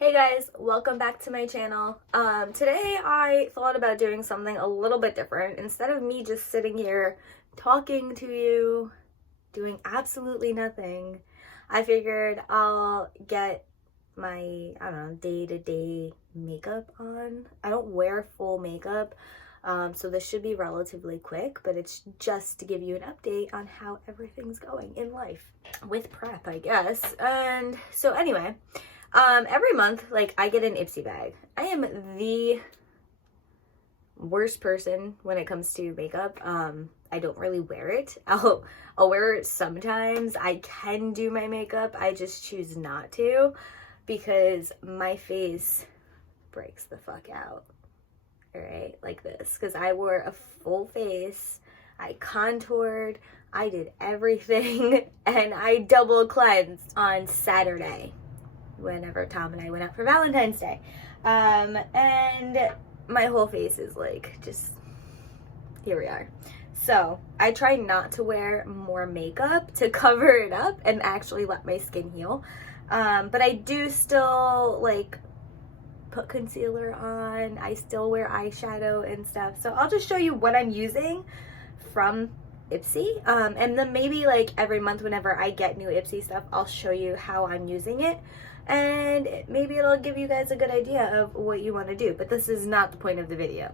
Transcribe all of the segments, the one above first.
Hey guys, welcome back to my channel. Today I thought about doing something a little bit different. Instead of me just sitting here talking to you, doing absolutely nothing, I figured I'll get my, I don't know, day-to-day makeup on. I don't wear full makeup, so this should be relatively quick, but it's just to give you an update on how everything's going in life with prep, I guess. And so anyway, every month, like, I get an Ipsy bag. I am the worst person when it comes to makeup. I don't really wear it. I'll wear it sometimes. I can do my makeup. I just choose not to because my face breaks the fuck out. All right, like this, because I wore a full face. I contoured. I did everything, and I double cleansed on Saturday, whenever Tom and I went out for Valentine's Day. And my whole face is like, just, here we are. So I try not to wear more makeup to cover it up and actually let my skin heal. But I do still like put concealer on. I still wear eyeshadow and stuff. So I'll just show you what I'm using from Ipsy. And then maybe like every month whenever I get new Ipsy stuff, I'll show you how I'm using it. And maybe it'll give you guys a good idea of what you want to do. But this is not the point of the video.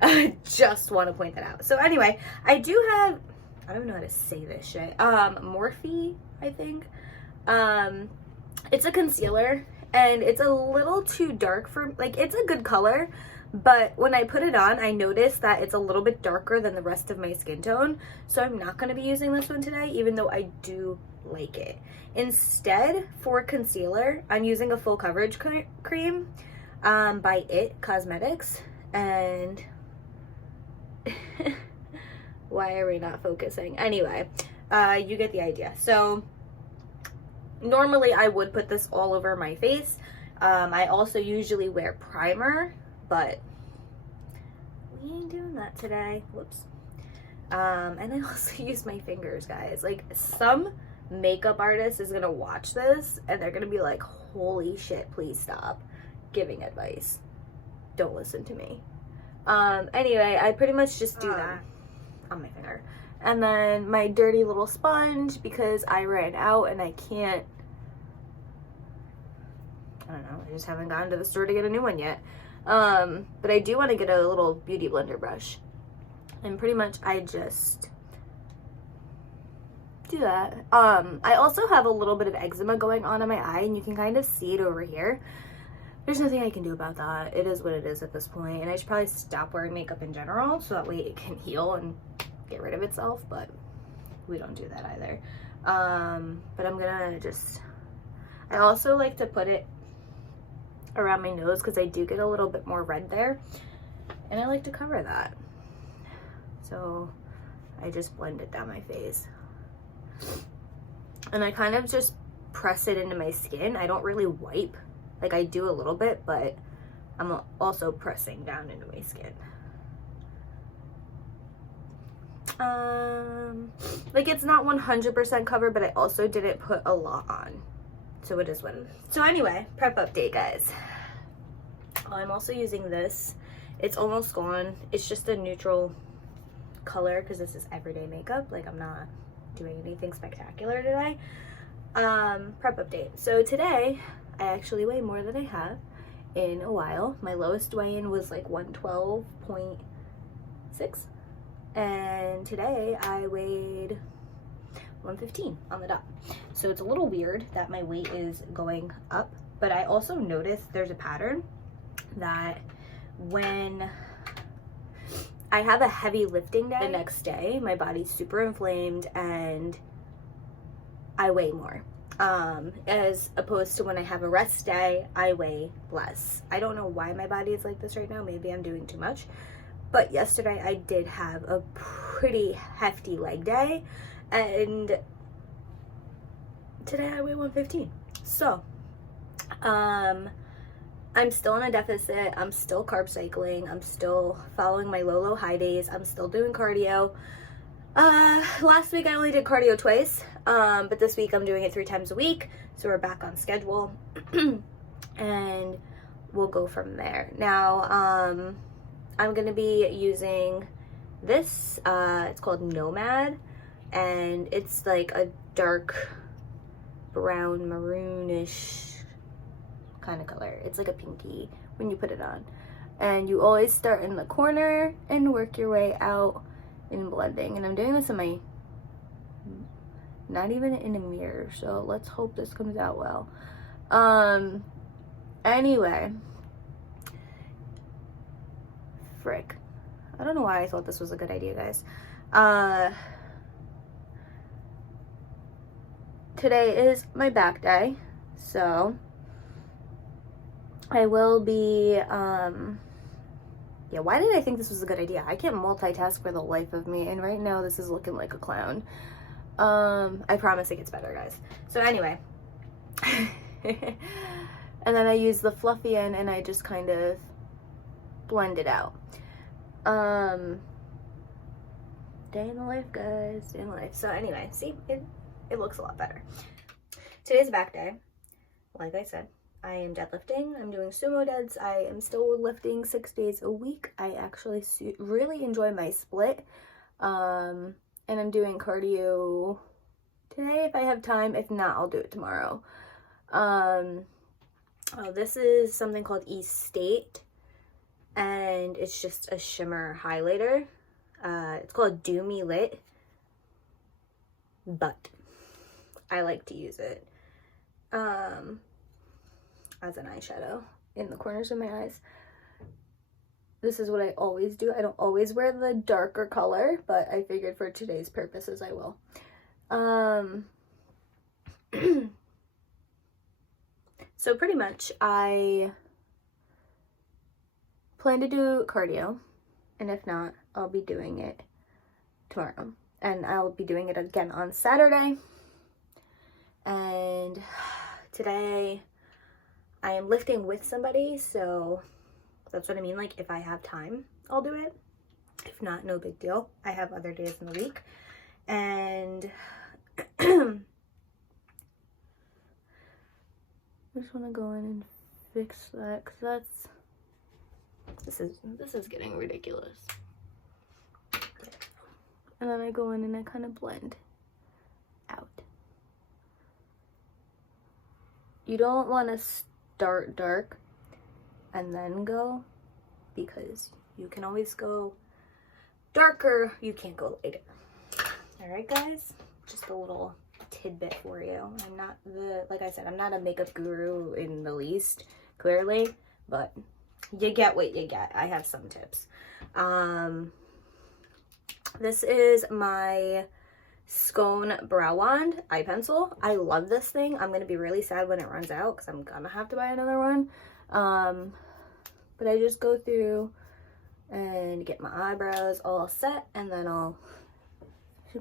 I just want to point that out. So anyway, I do have, I don't know how to say this shit. Morphe, I think. It's a concealer. And it's a little too dark for, like, it's a good color. But when I put it on, I noticed that it's a little bit darker than the rest of my skin tone. So I'm not going to be using this one today, even though I do like it. Instead, for concealer, I'm using a full coverage cream by It Cosmetics. And why are we not focusing? Anyway, you get the idea. So normally I would put this all over my face. I also usually wear primer, but we ain't doing that today. Whoops. And I also use my fingers, guys. Like, some makeup artist is gonna watch this and they're gonna be like, holy shit, please stop giving advice. Don't listen to me. Anyway, I pretty much just do that on my finger. And then my dirty little sponge, because I ran out and I can't, I don't know, I just haven't gone to the store to get a new one yet. But I do want to get a little beauty blender brush. And pretty much I just do that. I also have a little bit of eczema going on in my eye, and you can kind of see it over here. There's nothing I can do about that. It is what it is at this point, and I should probably stop wearing makeup in general so that way it can heal and get rid of itself, but we don't do that either. But I'm gonna just, I also like to put it around my nose because I do get a little bit more red there, and I like to cover that. So I just blend it down my face. And I kind of just press it into my skin. I don't really wipe. Like, I do a little bit, but I'm also pressing down into my skin. Like, it's not 100% covered, but I also didn't put a lot on. So it is what it is. So anyway, prep update, guys. I'm also using this. It's almost gone. It's just a neutral color because this is everyday makeup. Like, I'm not doing anything spectacular today. Prep update. So today, I actually weigh more than I have in a while. My lowest weigh-in was like 112.6. And today I weighed 115 on the dot. So it's a little weird that my weight is going up, but I also noticed there's a pattern that when I have a heavy lifting day, the next day my body's super inflamed and I weigh more. As opposed to when I have a rest day, I weigh less. I don't know why my body is like this right now. Maybe I'm doing too much. But yesterday I did have a pretty hefty leg day, and today I weigh 115. So, I'm still in a deficit. I'm still carb cycling. I'm still following my low high days. I'm still doing cardio. Last week I only did cardio twice, but this week I'm doing it 3 times a week, so we're back on schedule. and we'll go from there. Now, I'm gonna be using this, it's called Nomad, and it's like a dark brown maroonish kind of color. It's like a pinky when you put it on. And you always start in the corner and work your way out in blending. And I'm doing this in my, not even in a mirror, so let's hope this comes out well. Anyway, frick. I don't know why I thought this was a good idea, guys. Today is my back day, so I will be, yeah, why did I think this was a good idea? I can't multitask for the life of me, and right now this is looking like a clown. I promise it gets better, guys. So anyway, and then I use the fluffy end and I just kind of blend it out. Day in the life, guys, day in the life. So anyway, see, it looks a lot better. Today's back day. Like I said, I am deadlifting. I'm doing sumo deads. I am still lifting 6 days a week. I actually really enjoy my split. And I'm doing cardio today if I have time. If not, I'll do it tomorrow. This is something called Estate, and it's just a shimmer highlighter. It's called Do Me Lit, but I like to use it as an eyeshadow in the corners of my eyes. This is what I always do. I don't always wear the darker color, but I figured for today's purposes I will. So pretty much I plan to do cardio, and if not, I'll be doing it tomorrow. And I'll be doing it again on Saturday. And today I am lifting with somebody, so that's what I mean. Like, if I have time, I'll do it. If not, no big deal. I have other days in the week. And I just want to go in and fix that, because this is getting ridiculous. And then I go in and I kind of blend out. You don't want to start dark and then go, because you can always go darker, you can't go lighter. All right, guys, just a little tidbit for you. I'm not like I said, I'm not a makeup guru in the least, clearly, but you get what you get. I have some tips. This is my Scone Brow Wand eye pencil. I love this thing. I'm gonna be really sad when it runs out, because I'm gonna have to buy another one. But I just go through and get my eyebrows all set, and then I'll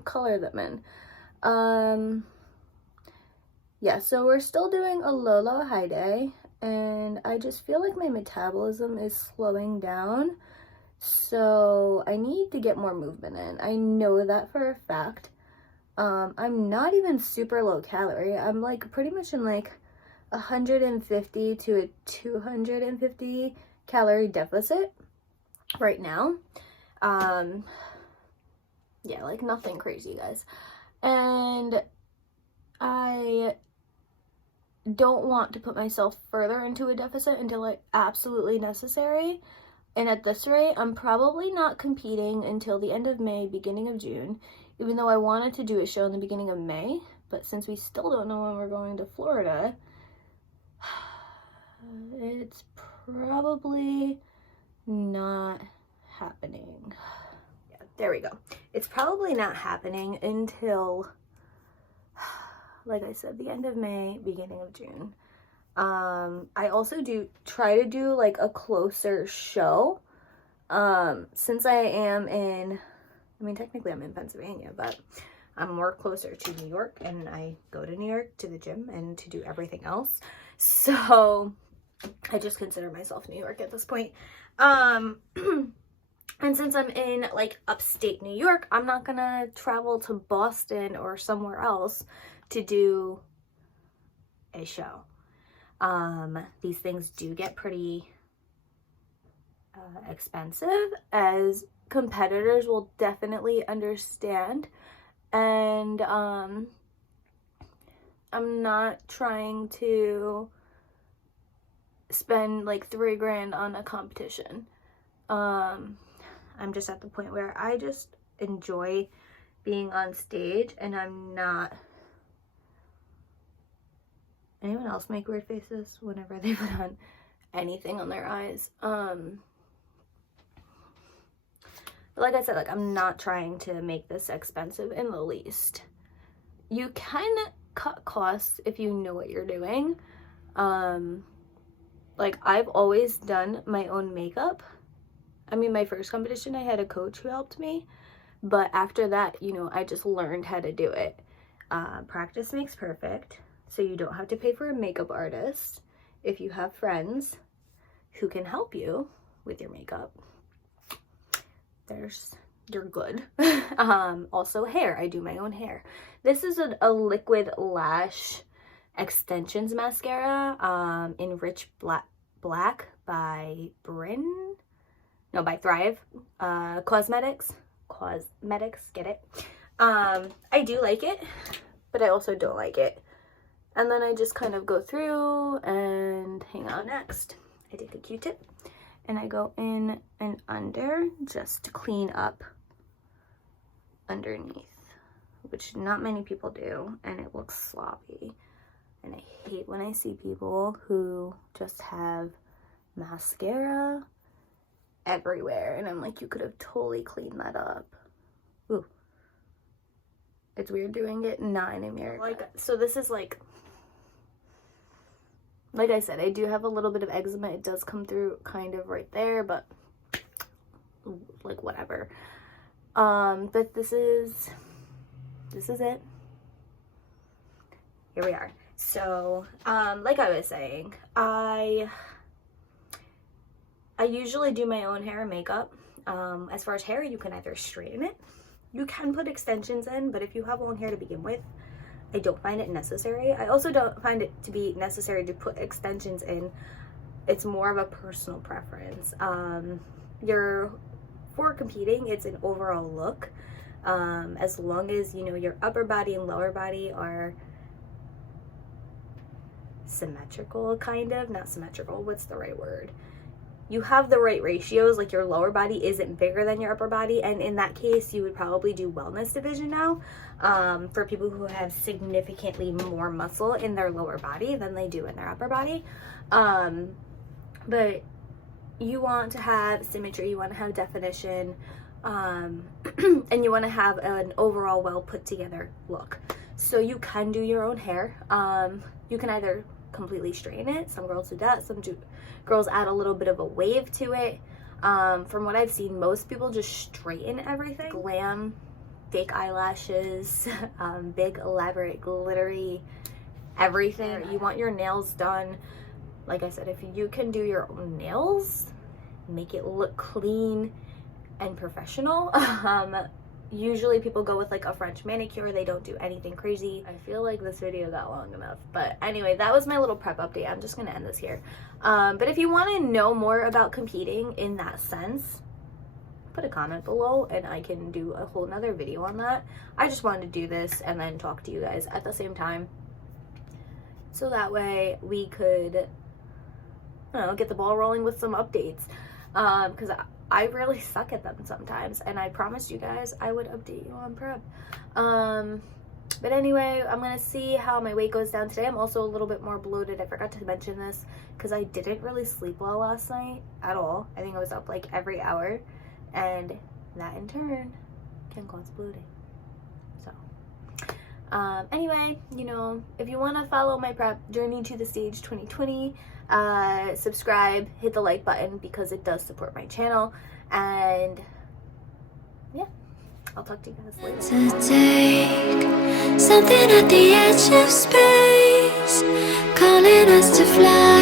color them in. Yeah, so we're still doing a low high day, and I just feel like my metabolism is slowing down, so I need to get more movement in. I know that for a fact. I'm not even super low calorie. I'm like pretty much in like 150 to a 250 calorie deficit right now. Yeah, like nothing crazy, guys. And I don't want to put myself further into a deficit until like absolutely necessary. And at this rate, I'm probably not competing until the end of May, beginning of June, even though I wanted to do a show in the beginning of May. But since we still don't know when we're going to Florida, it's probably not happening. Yeah, there we go. It's probably not happening until, like I said, the end of May, beginning of June. I also try to do like a closer show, since I am I mean, technically I'm in Pennsylvania, but I'm more closer to New York, and I go to New York to the gym and to do everything else. So I just consider myself New York at this point. And since I'm in like upstate New York, I'm not gonna travel to Boston or somewhere else to do a show. These things do get pretty expensive, as competitors will definitely understand. And I'm not trying to spend like $3,000 on a competition. I'm just at the point where I just enjoy being on stage, and I'm not. Anyone else make weird faces whenever they put on anything on their eyes? Like I said, like, I'm not trying to make this expensive in the least. You can cut costs if you know what you're doing. Like, I've always done my own makeup. I mean, my first competition, I had a coach who helped me. But after that, you know, I just learned how to do it. Practice makes perfect. So you don't have to pay for a makeup artist if you have friends who can help you with your makeup. You're good. Also hair. I do my own hair. This is a liquid lash extensions mascara in Rich Black by by Thrive Cosmetics, get it? I do like it, but I also don't like it. And then I just kind of go through and hang on. Next, I take a Q-tip and I go in and under just to clean up underneath, which not many people do, and it looks sloppy. And I hate when I see people who just have mascara everywhere, and I'm like, you could have totally cleaned that up. Ooh. It's weird doing it not in America. So this is like I said, I do have a little bit of eczema. It does come through kind of right there, but like whatever. But this is it. Here we are. So, like I was saying, I usually do my own hair and makeup. As far as hair, you can either straighten it, you can put extensions in, but if you have long hair to begin with, I don't find it necessary. I also don't find it to be necessary to put extensions in. It's more of a personal preference. For competing, it's an overall look. As long as, you know, your upper body and lower body are symmetrical, kind of. Not symmetrical, what's the right word? You have the right ratios, like your lower body isn't bigger than your upper body, and in that case you would probably do wellness division now, for people who have significantly more muscle in their lower body than they do in their upper body. But you want to have symmetry, you want to have definition, and you want to have an overall well put together look. So you can do your own hair. You can either completely straighten it. Some girls do that. Some girls add a little bit of a wave to it. From what I've seen, most people just straighten everything. Glam, fake eyelashes, big elaborate glittery everything. You want your nails done. Like I said, if you can do your own nails, make it look clean and professional. Usually people go with like a French manicure. They don't do anything crazy. I feel like this video got long enough, but anyway, that was my little prep update. I'm just gonna end this here. But if you want to know more about competing in that sense, put a comment below and I can do a whole nother video on that. I just wanted to do this and then talk to you guys at the same time, so that way we could, I don't know, get the ball rolling with some updates, because I really suck at them sometimes, and I promised you guys I would update you on prep. But anyway, I'm gonna see how my weight goes down today. I'm also a little bit more bloated. I forgot to mention this because I didn't really sleep well last night at all. I think I was up like every hour, and that in turn can cause bloating. So anyway, you know, if you want to follow my prep journey to the stage 2020, subscribe, hit the like button because it does support my channel, and yeah, I'll talk to you guys later. To take something at the edge of space, calling us to fly.